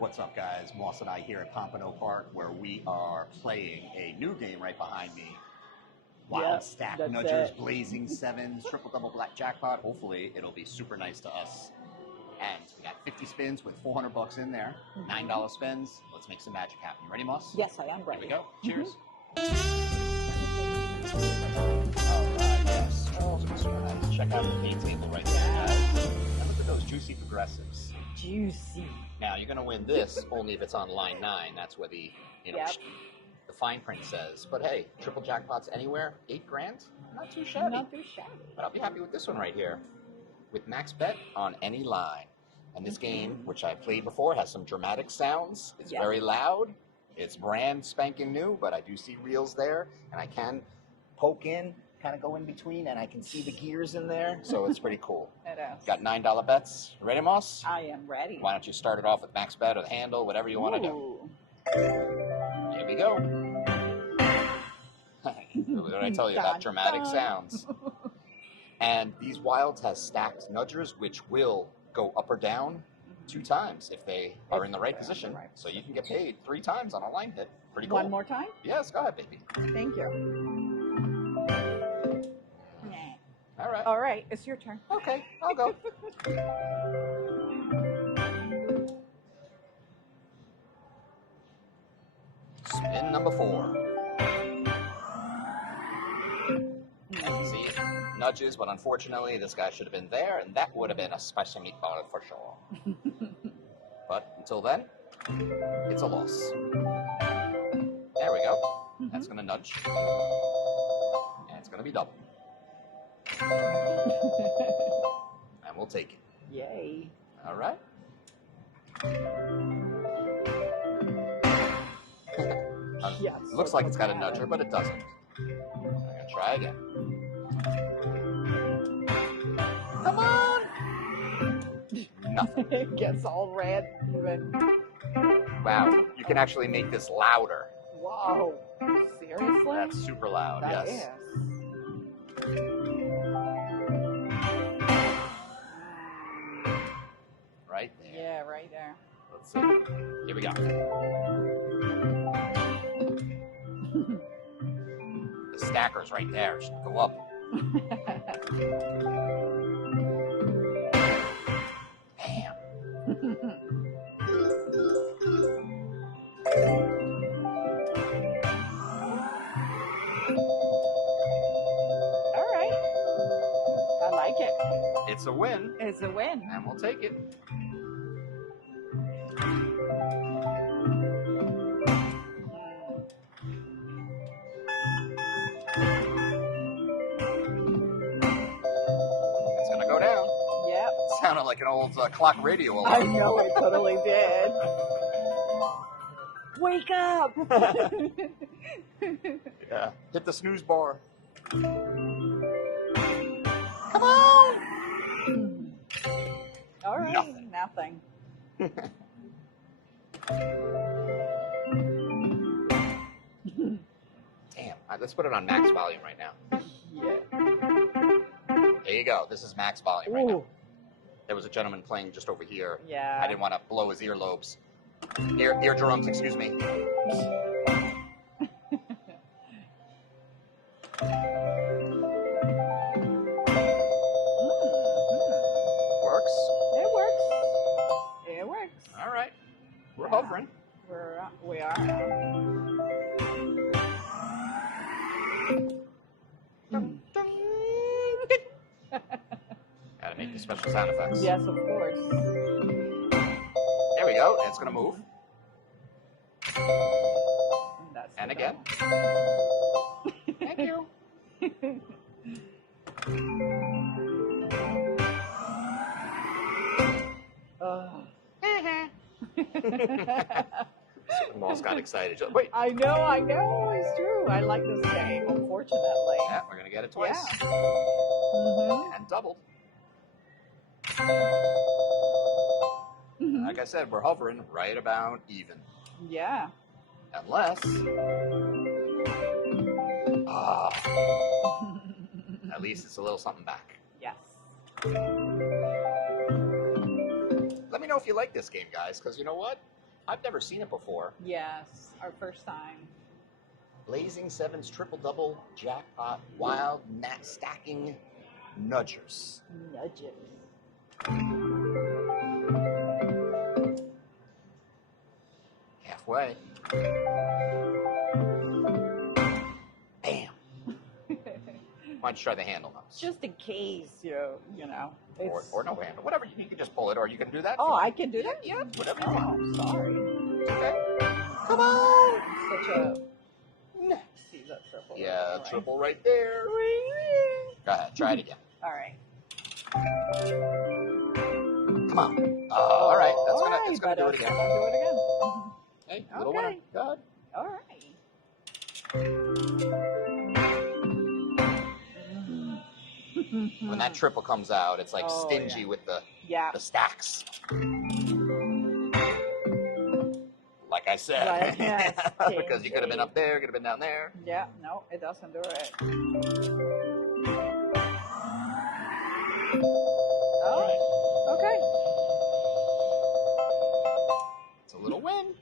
What's up, guys? Moss and I here at Pompano Park, where we are playing a new game right behind me. Wild Stack Nudgers, Blazing Sevens, Triple Double Black Jackpot. Hopefully, it'll be super nice to us. And we got 50 spins with 400 bucks in there, $9 spins. Let's make some magic happen. You ready, Moss? Yes, I am ready. Here we go. Cheers. All right, yes. Triples are super nice. Check out the pay table right there, guys. And look at those juicy progressives. Juicy. Now, you're going to win this only if it's on line 9. That's where the, the fine print says. But hey, triple jackpots anywhere, $8 grand? Not too shabby. Not too shabby. But I'll be happy with this one right here. With max bet on any line. And this game, which I've played before, has some dramatic sounds. It's very loud. It's brand spanking new, but I do see reels there. And I can poke in, kind of go in between, and I can see the gears in there. So it's pretty cool. It is. Got $9 bets. Ready, Moss? I am ready. Why don't you start it off with max bet or the handle, whatever you want to do. Here we go. What did I tell you about dramatic sounds? And these wilds has stacked nudgers, which will go up or down 2 times if they are in the right position. Right. So you can get paid 3 times on a line hit. Pretty cool. One more time? Yes, go ahead, baby. Thank you. All right. All right, it's your turn. Okay, I'll go. Spin number 4. See, nudges, but unfortunately this guy should have been there, and that would have been a spicy meatball for sure. But until then, it's a loss. There we go. That's going to nudge. And it's going to be double. And we'll take it. Yay. All right. Yes. Looks like it's got a nudger, but it doesn't. I'm going to try again. Come on! Nothing. It gets all red even. Wow, you can actually make this louder. Wow. Seriously? That's super loud, That yes. Right there. Yeah, right there. Let's see. Here we go. The stacker's right there. Should go up. Damn. All right. I like it. It's a win. It's a win. And we'll take it. It's going to go down. Yep. Sounded like an old clock radio alarm. I know, I totally did. Wake up! Yeah. Hit the snooze bar. Come on! All right, nothing. Damn. Let's put it on max volume right now. Yeah. There you go. This is max volume right now. There was a gentleman playing just over here. Yeah. I didn't want to blow his earlobes. Eardrums, excuse me. Works. It works. It works. All right. We're hovering. We are. Gotta make the special sound effects. Yes, of course. There we go. It's gonna move. And again. Thank you. Moss got excited. Wait. I know, it's true. I like this game, unfortunately. Yeah, we're gonna get it twice. Yeah. And doubled. Like I said, we're hovering right about even. Yeah. Unless... at least it's a little something back. Yes. Let me know if you like this game, guys, because you know what? I've never seen it before. Yes, our first time. Blazing Sevens triple double jackpot wild nat stacking nudgers. Halfway. Bam. Why don't you try the handle now? Just in case, you know. Or no handle. Whatever. You can just pull it, or you can do that. Oh, I can do that? Yeah, whatever you want. Oh, sorry. Okay. Come on. Such a... See that triple. Yeah, right? triple right there. Go ahead. Try it again. All right. Come on. All right. It's gonna do it again. I'll do it again. Hey, little winner. Go ahead. All right. When that triple comes out, it's like stingy with the stacks. Like I said, Right, yes, because you could have been up there, could have been down there. Yeah, no, it doesn't do it. Oh, okay. It's a little win.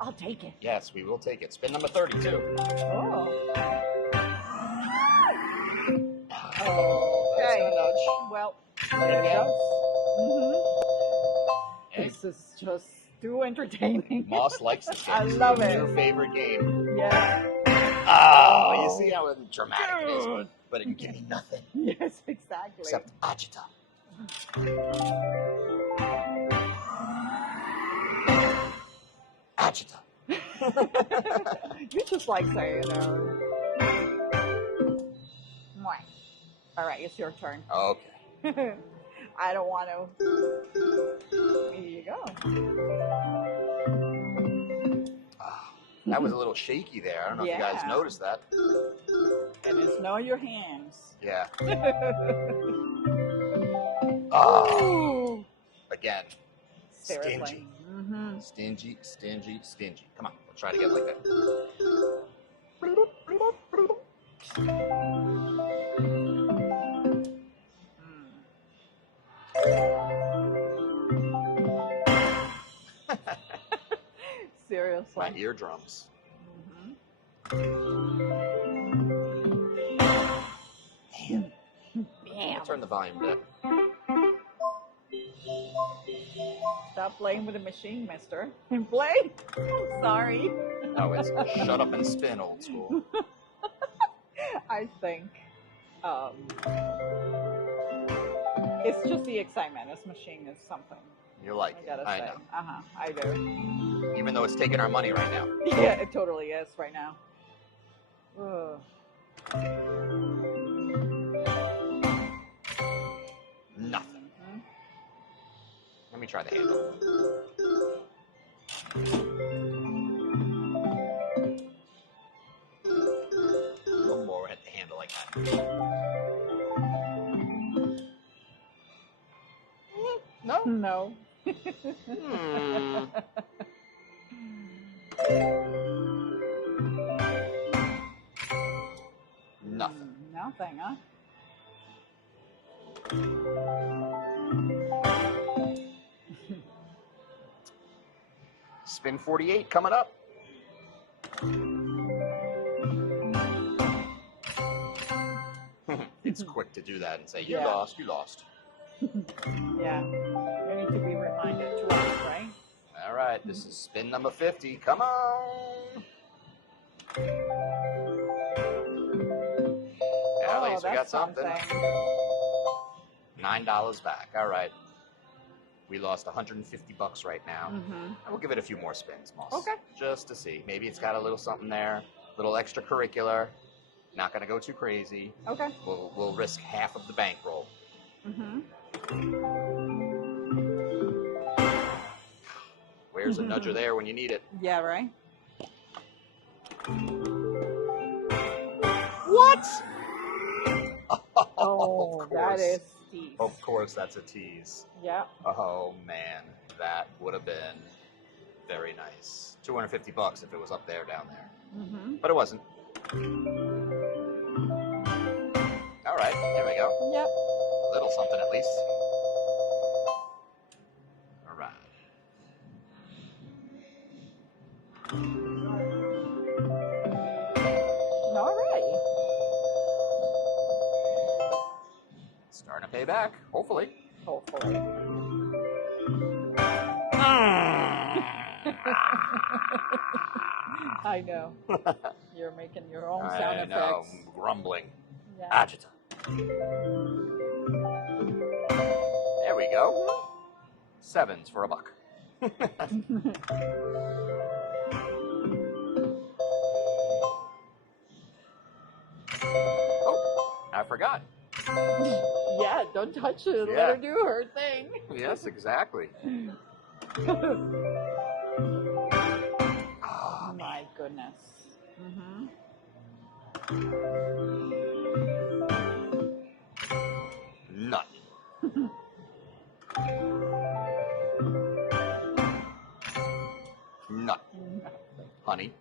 I'll take it. Yes, we will take it. Spin number 32. Oh. Okay. Well, there it goes. Mm-hmm. This is just too entertaining. Moss likes this game. I love it. Your favorite game. Yeah. Oh, you see how dramatic it is? But you give me nothing. Yes, exactly. Except agita. Agita. You just like saying, Mwah. All right, it's your turn. Okay. I don't want to. Here you go. That was a little shaky there. I don't know if you guys noticed that. And it's know your hands. Yeah. Again. Seriously. Stingy. Mm-hmm. Stingy, stingy, stingy. Come on, we'll try to get like that. Seriously. My eardrums. Damn. I'll turn the volume down. Stop playing with the machine, mister. And play? Sorry. No, it's shut up and spin, old school. I think it's just the excitement. This machine is something. You like it. I know. I do. Even though it's taking our money right now. Yeah, it totally is right now. Ugh. Nothing. Let me try the handle. A little more at the handle like that. No? No. Nothing. Nothing, huh? Spin 48 coming up. It's quick to do that and say, you lost, you lost. Yeah. You need to be reminded twice, right? All right, this is spin number 50. Come on. At least we got something. $9 back. All right. We lost $150 right now. And we'll give it a few more spins, Moss. Okay. Just to see. Maybe it's got a little something there, a little extracurricular. Not going to go too crazy. Okay. We'll risk half of the bankroll. Where's a nudger there when you need it? Yeah, right? What? Oh, that is tease. Of course, that's a tease. Yeah. Oh, man. That would have been very nice. $250 if it was up there, down there. But it wasn't. All right. There we go. Yep. A little something at least. All right. pay back, hopefully. Hopefully. I know. You're making your own sound effects. I know, grumbling. Yeah. Agita. There we go. 7s for $1. Oh, I forgot. Yeah, don't touch it. Yeah. Let her do her thing. Yes, exactly. Oh, my goodness. None. None. Honey.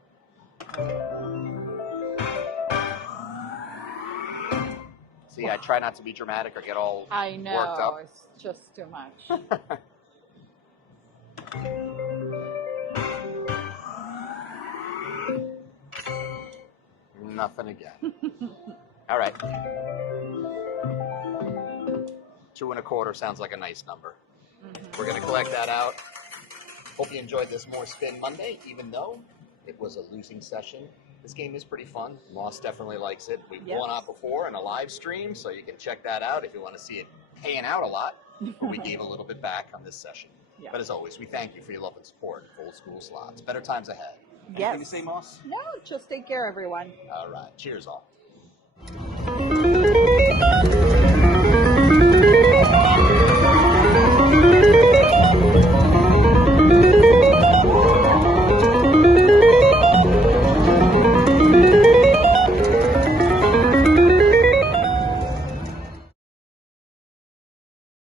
See, I try not to be dramatic or get all I know. worked up. It's just too much. Nothing again. All right. 2 1/4 sounds like a nice number. We're going to collect that out. Hope you enjoyed this More Spin Monday, even though it was a losing session. This game is pretty fun. Moss definitely likes it. We've won out before in a live stream, so you can check that out if you want to see it paying out a lot. We gave a little bit back on this session. Yeah. But as always, we thank you for your love and support of Old School Slots. Better times ahead. Yes. Anything to say, Moss? No, just take care, everyone. All right. Cheers, all.